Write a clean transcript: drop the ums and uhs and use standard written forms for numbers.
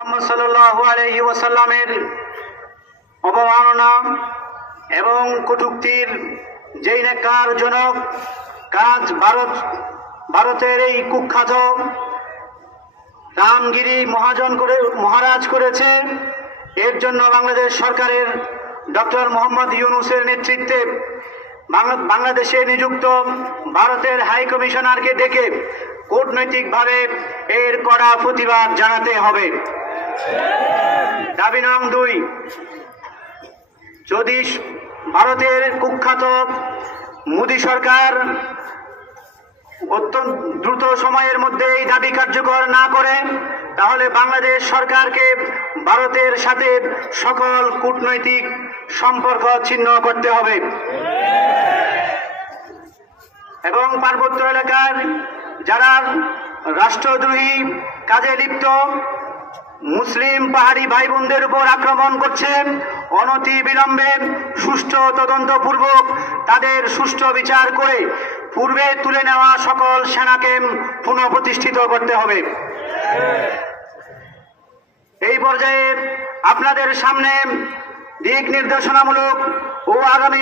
মুহাম্মদ সাল্লাল্লাহু আলাইহি ওয়াসাল্লামের অবমাননা এবং কটূক্তির যেই ন্যাক্কারজনক কাজ ভারতের এই কুখ্যাত রামগিরি মহারাজ করেছে, এর জন্য বাংলাদেশ সরকারের ডক্টর মোহাম্মদ ইউনূসের নেতৃত্বে বাংলাদেশে নিযুক্ত ভারতের হাই কমিশনারকে ডেকে কূটনৈতিকভাবে এর কড়া প্রতিবাদ জানাতে হবে। দাবি নং 2, যদি ভারতের কুখ্যাত মোদী সরকার অত্যন্ত দ্রুত সময়ের মধ্যে এই দাবি কার্যকর না করে, তাহলে বাংলাদেশ সরকারকে ভারতের সাথে সকল কূটনৈতিক সম্পর্ক ছিন্ন করতে হবে এবং পার্বত্য এলাকার যারা রাষ্ট্রদ্রোহী কাজে লিপ্ত মুসলিম পাহাড়ি ভাই বোনদের উপর আক্রমণ করছেন, অনতি বিলম্বে সুষ্ঠু তদন্তপূর্বক তাদের সুষ্ঠু বিচার করে পূর্বে তুলে নেওয়া সকল সেনাকে পুনঃপ্রতিষ্ঠিত করতে হবে। এই পর্যায়ে আপনাদের সামনে দিক নির্দেশনামূলক ও আগামী